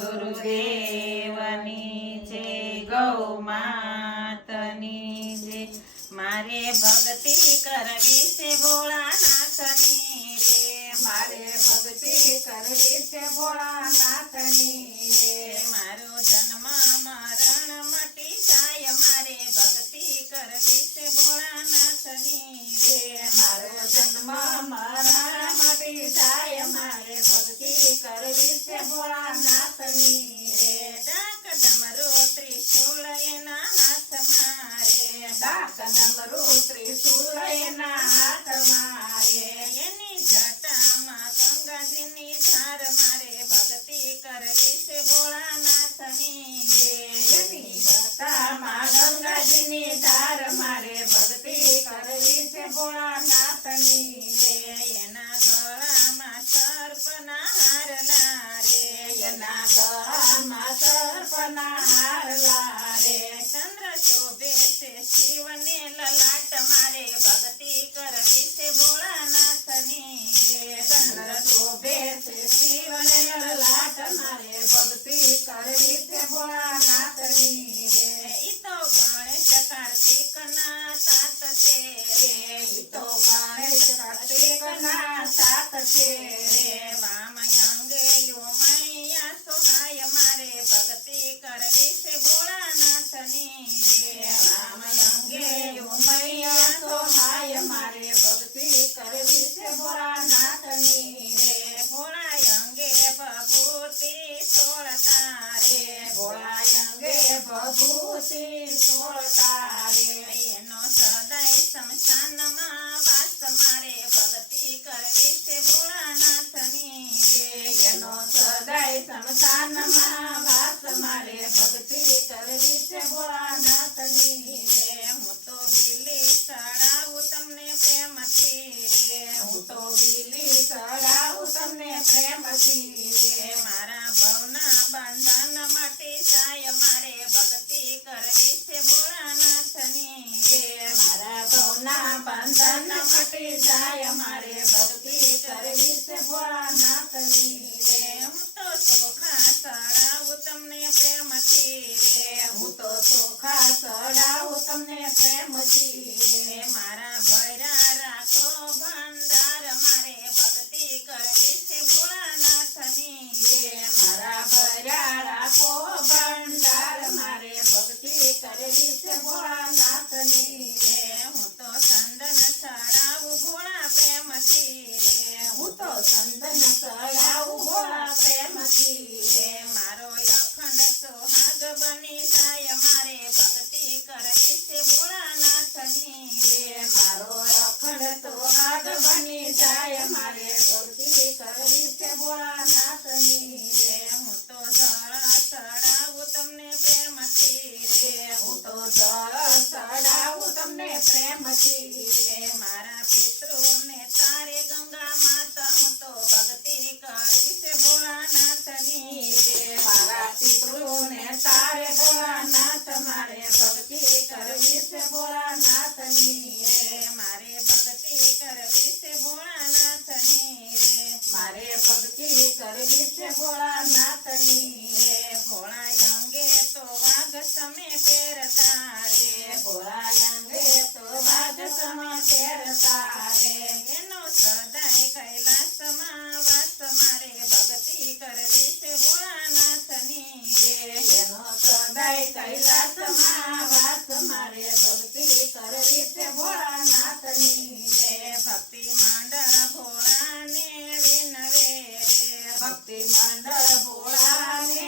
ગુરુદેવની જય, ગૌ માતની જય. મારે ભક્તિ કરવી છે ભોળાનાથની રે, મારે ભક્તિ કરવી છે ભોળાનાથની રે. મારો જન્મ મરણ મટી જાય, મારે ભક્તિ કરવી છે ભોળાનાથની રે. મારો જન્મ મરણ મટી જાય, મારે ભક્તિ કરવી છે ભોળાનાથની રે. ડાક ડમરો ત્રિશૂળ એના હાથમાં રે, ડાક ડમરું ત્રિશૂળ એના હાથમાં રે. એની જટામાં ગંગાજીની ધાર, મારે ભક્તિ કરવી છે ભોળાનાથની રે. એની જટામાં ગંગાજીની ધાર, મારે ભક્તિ કરવી છે ભોળાનાથની રે. એના ગળામાં સર્પના હારલા રે, એના ગળામાં સર્પના હારલા રે. ચંદ્ર શોભે છે શિવને લલાટ, મારે ભક્તિ કરવી છે ભોળાનાથની રે. ચંદ્ર શોભે છે શિવને લલાટ, મારે ભક્તિ કરવી છે ભોળાનાથની રે. ઈ તો ગણેશ કાર્તિકના સાત છે રે, ઈ તો ગણેશ કાર્તિકના સાત છે રે. વામ અંગે ઉમૈયા સોહાય, મારે ભક્તિ કરવી છે ભોળાનાથની રે. રામ અંગે ઉમૈયા સોહાય, મારે ભક્તિ કરવી છે ભોળાનાથની રે. ભોળા અંગે ભભૂતિ સોળતા રે, ભોળા અંગે ભભૂતિ સોળતા રે. એનો સદાય શમશાનમાં વાસ, મારે ભક્તિ કરવી છે ભોળાનાથની રે. એનો સદાય શમશાનમાં વાસ, મારે ભક્તિ કરવી છે ભોળાનાથની રે. હું તો બિલી ચડાવું તમને પ્રેમથી રે, હું તો બીલી ચડાવું તમને પ્રેમથી રે. મારા ભવના બંધન માટે જાય, મારે ભક્તિ કરવી છે ભોળાનાથની રે. મારા ભવના બંધન મટી જાય, મારે ભક્તિ કરવી છે ભોળાનાથની રે. હું તો ચોખા ચડાવું તમને પ્રેમથી રે, હું તો ચોખા ચડાવું તમને પ્રેમથી રે. મારા ભૈરા રાખો ભંડાર, મારે ભક્તિ કરવી છે ભોળાનાથની રે. મારા ભર્યા રાખો ભંડાર, મારે ભક્તિ કરવી છે ભોળાનાથની રે. હું તો ચંદન ચડાવું ભોળા પ્રેમથી રે, હું તો ચંદન ચડાવું ભોળા પ્રેમથી રે. મારો અખંડ સોહાગ બની જાય, મારે ભક્તિ કરવી છે ભોળાનાથની રે. મારો અખંડ સોહાગ બની જાય, મારે ભક્તિ કરવી છે ભોળાનાથની રે. હું તો જળ ચડાવું તમને પ્રેમથી રે, હું તો જળ ચડાવું તમને પ્રેમથી રે. મારા પિતૃને તારે ગંગા માતા, હું તો ભક્તિ કરવી છે ભોળાનાથની રે. મારા પિતૃને તારે ભોળાનાથ, મારે ભક્તિ કરવી છે ભોળાનાથની રે. મારે ભક્તિ કરવી છે ભોળાનાથની રે. મારે ભક્તિ કરવી છે ભોળાનાથની રે. ભોળા અંગે તો વાઘ સમે પહેરતા રે, ભોળા અંગે તો વાઘ સમે પહેરતા રે. એનો સદાય કૈલાસમાં વાસ, મારે ભક્તિ કરવી છે ભોળાનાથની રે. એનો સદાય કૈલાસમાં વાસ, મારે ભક્તિ કરવી છે ભોળાનાથની રે. ભક્તિ મંડળ ભોળાને વિનવે રે, ભક્તિ મંડળ ભોળાને